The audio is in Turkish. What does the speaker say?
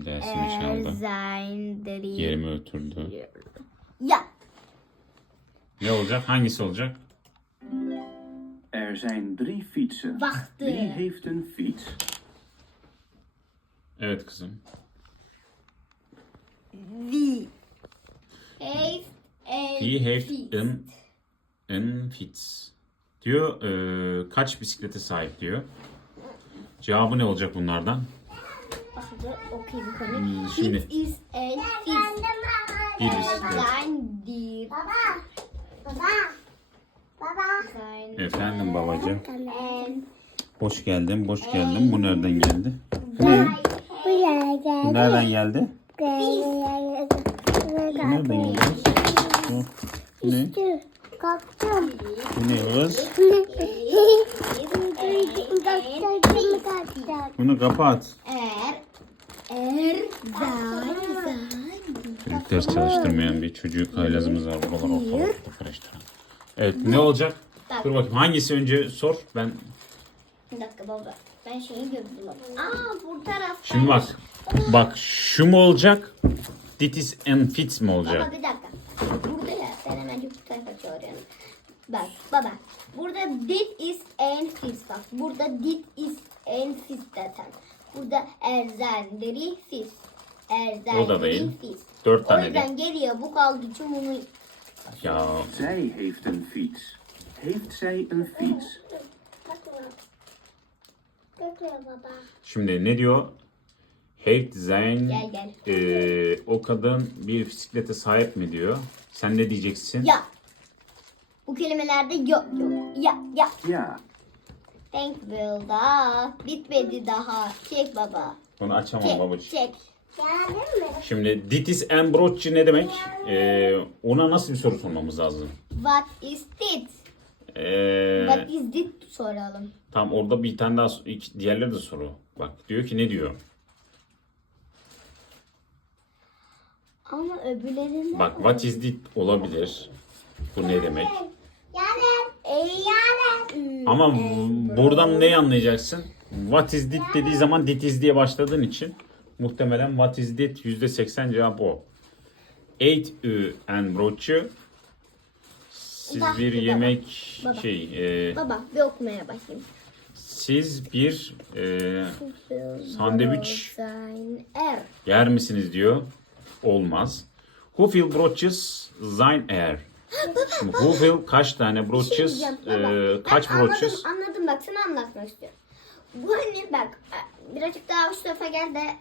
Dersimi çaldı. Sein der Yerime oturdu. Ya. Ne olacak? Hangisi olacak? Er zijn 3 fietsen. Wacht. Wie heeft een fiets? Evet kızım. Wie heeft He heeft fiets? een fiets. Diyor kaç bisiklete sahip diyor. Cevabı ne olacak bunlardan? Wacht, okuyayım konuyu. Şimdi Fiets is een fiets. bir bisiklet. Zijn dier. Zijn Efendim babacığım. en Hoş geldin, hoş geldin. Bu nereden geldi? Bu ne? Bu nereden geldi? Bu nereden geldi? Bu ne? Kalktım. Bu ne kız? Kalktım. Bunu kapat. zijn Çocuk ders çalıştırmayan bir çocuk haylazımız var. Buralar ortalıkta karıştıran. Evet ne olacak? Dur bakayım hangisi önce sor. Ben Bir dakika baba. Ben şeyi gördüm. Aa bu tarafta. şimdi bak. Bak şu mu olacak? Ditis and fits mi Baba olacak? bir dakika. Burada ya ben hemen bu tarafa çağırıyorum. Bak baba. Burada dit is en fiets bak. Burada dit is en fiets zaten. Burada erzenderi fiets. O da değil. Fiets. 4 O tane de. yüzden geriye bu kaldığı için bunu Ya Zij heeft een fiets. Heeft zij een fiets? Baba. şimdi ne diyor? Heeft zijn Gel. o kadın bir bisiklete sahip mi diyor? Sen ne diyeceksin? ya. Bu kelimelerde yok yok. Ya. Ja. Thank will da. Bitmedi daha. Çek baba. Bunu açamam Çek. babacığım. Çek. Geldin mi? Şimdi ditis and brocci ne demek? Ona nasıl bir soru sormamız lazım? What is dit? Ee, What is dit soralım. tam orada bir tane daha diğerleri de soru. Bak diyor ki ne diyor? Ama öbürlerinde Bak what is it olabilir. Bu ne demek? Ama buradan ne anlayacaksın? What is it dediği zaman dit is diye başladığın için muhtemelen what is it %80 cevap o. Ate and brocci. Siz Bak, bir baba. yemek Baba. Baba bir okumaya başlayayım. siz bir sandviç Sein er. yer misiniz diyor. Olmaz. Who will brooches sein er? Who will kaç tane brooches? Diyeceğim, baba. Kaç Ben brooches? Anladım bak sana anlatmak istiyorum. Bu hani bak birazcık daha şu tarafa gel de